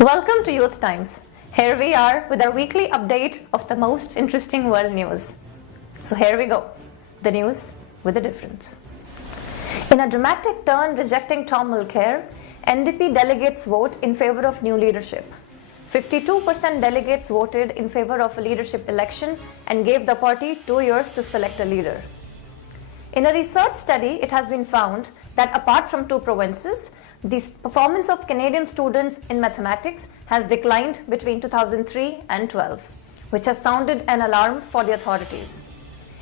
Welcome to Youth Times. Here we are with our weekly update of the most interesting world news. So here we go, the news with a difference. In a dramatic turn rejecting Tom Mulcair, NDP delegates vote in favor of new leadership. 52% delegates voted in favor of a leadership election and gave the party 2 years to select a leader. In a research study, it has been found that apart from two provinces, the performance of Canadian students in mathematics has declined between 2003 and 12, which has sounded an alarm for the authorities.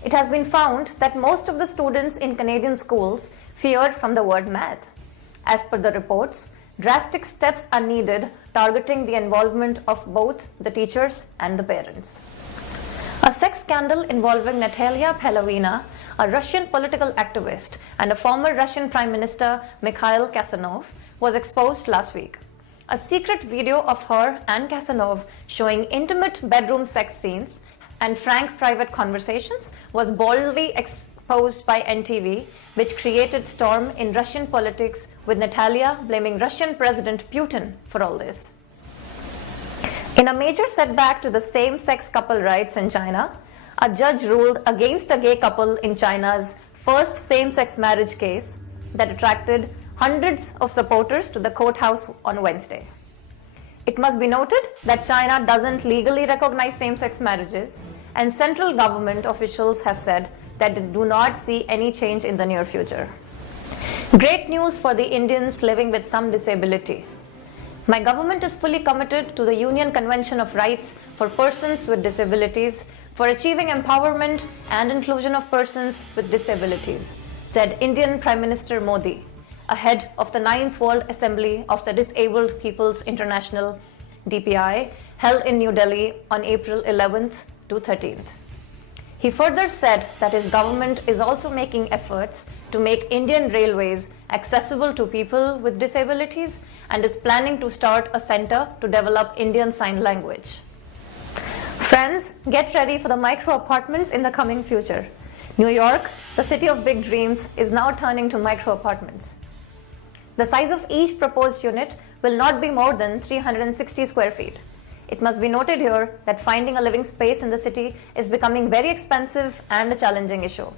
It has been found that most of the students in Canadian schools feared from the word math. As per the reports, drastic steps are needed targeting the involvement of both the teachers and the parents. A sex scandal involving Natalia Pelovina, a Russian political activist, and a former Russian Prime Minister Mikhail Kasyanov was exposed last week. A secret video of her and Kasyanov showing intimate bedroom sex scenes and frank private conversations was boldly exposed by NTV, which created storm in Russian politics, with Natalia blaming Russian President Putin for all this. In a major setback to the same-sex couple rights in China, a judge ruled against a gay couple in China's first same-sex marriage case that attracted hundreds of supporters to the courthouse on Wednesday. It must be noted that China doesn't legally recognize same-sex marriages, and central government officials have said that they do not see any change in the near future. Great news for the Indians living with some disability. My government is fully committed to the Union Convention of Rights for Persons with Disabilities for achieving empowerment and inclusion of persons with disabilities, said Indian Prime Minister Modi, ahead of the 9th World Assembly of the Disabled People's International (DPI) held in New Delhi on April 11th to 13th. He further said that his government is also making efforts to make Indian railways accessible to people with disabilities and is planning to start a center to develop Indian Sign Language. Friends, get ready for the micro apartments in the coming future. New York, the city of big dreams, is now turning to micro apartments. The size of each proposed unit will not be more than 360 square feet. It must be noted here that finding a living space in the city is becoming very expensive and a challenging issue.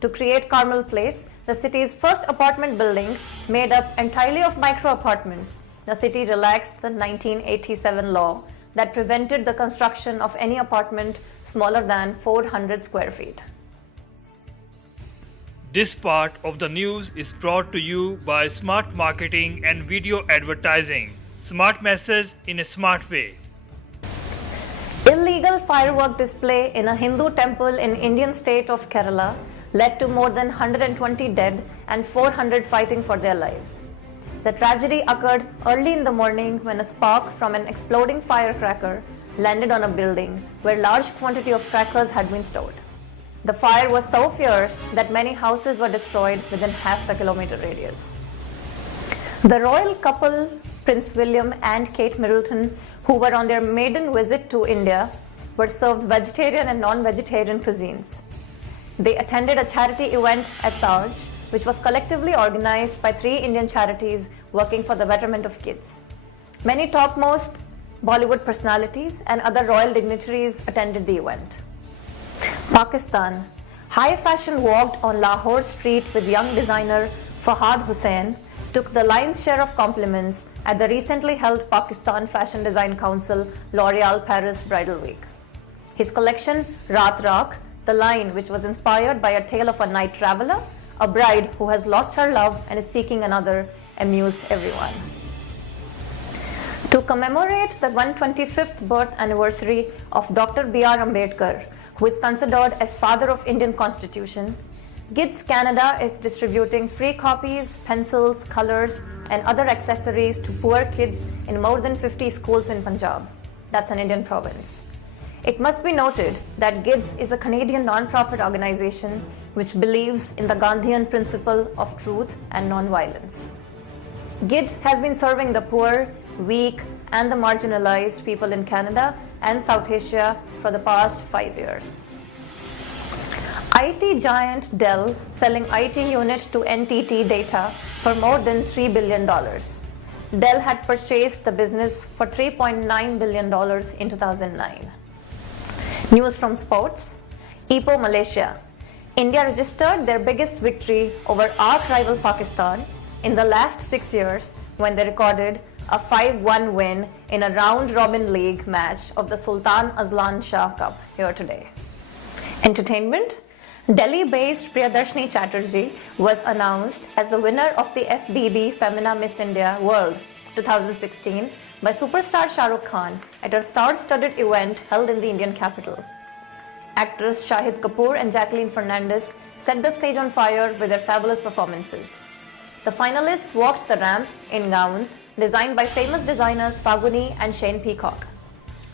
To create Carmel Place, the city's first apartment building made up entirely of micro apartments, the city relaxed the 1987 law that prevented the construction of any apartment smaller than 400 square feet. This part of the news is brought to you by Smart Marketing and Video Advertising. Smart message in a smart way. Illegal firework display in a Hindu temple in Indian state of Kerala led to more than 120 dead and 400 fighting for their lives. The tragedy occurred early in the morning when a spark from an exploding firecracker landed on a building where large quantity of crackers had been stored. The fire was so fierce that many houses were destroyed within half a kilometer radius. The royal couple, Prince William and Kate Middleton, who were on their maiden visit to India, were served vegetarian and non-vegetarian cuisines. They attended a charity event at Taj, which was collectively organized by 3 Indian charities working for the betterment of kids. Many topmost Bollywood personalities and other royal dignitaries attended the event. Pakistan. High fashion walked on Lahore street with young designer Fahad Hussain took the lion's share of compliments at the recently held Pakistan Fashion Design Council L'Oreal Paris Bridal Week. His collection, Raat Raak, the line which was inspired by a tale of a night traveler, a bride who has lost her love and is seeking another, amused everyone. To commemorate the 125th birth anniversary of Dr. B.R. Ambedkar, who is considered as father of Indian Constitution, GIDS Canada is distributing free copies, pencils, colors, and other accessories to poor kids in more than 50 schools in Punjab. That's an Indian province. It must be noted that GIDS is a Canadian non-profit organization which believes in the Gandhian principle of truth and non-violence. GIDS has been serving the poor, weak, and the marginalized people in Canada and South Asia for the past 5 years. IT giant Dell selling IT unit to NTT Data for more than $3 billion. Dell had purchased the business for $3.9 billion in 2009. News from sports. Ipoh, Malaysia. India registered their biggest victory over arch rival Pakistan in the last 6 years when they recorded a 5-1 win in a round-robin league match of the Sultan Azlan Shah Cup here today. Entertainment. Delhi-based Priyadarshini Chatterjee was announced as the winner of the FBB Femina Miss India World 2016 by superstar Shah Rukh Khan at a star-studded event held in the Indian capital. Actors Shahid Kapoor and Jacqueline Fernandez set the stage on fire with their fabulous performances. The finalists walked the ramp in gowns designed by famous designers Faguni and Shane Peacock.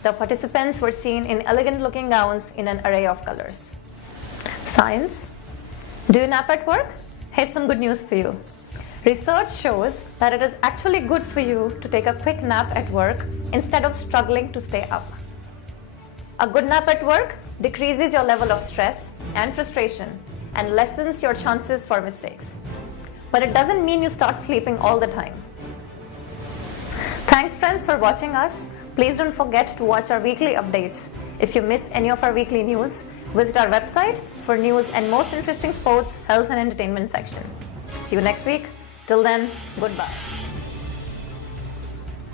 The participants were seen in elegant-looking gowns in an array of colors. Science. Do you nap at work? Here's some good news for you. Research shows that it is actually good for you to take a quick nap at work instead of struggling to stay up. A good nap at work decreases your level of stress and frustration and lessens your chances for mistakes. But it doesn't mean you start sleeping all the time. Thanks friends for watching us. Please don't forget to watch our weekly updates. If you miss any of our weekly news, visit our website for news and most interesting sports, health and entertainment section. See you next week. Till then, goodbye.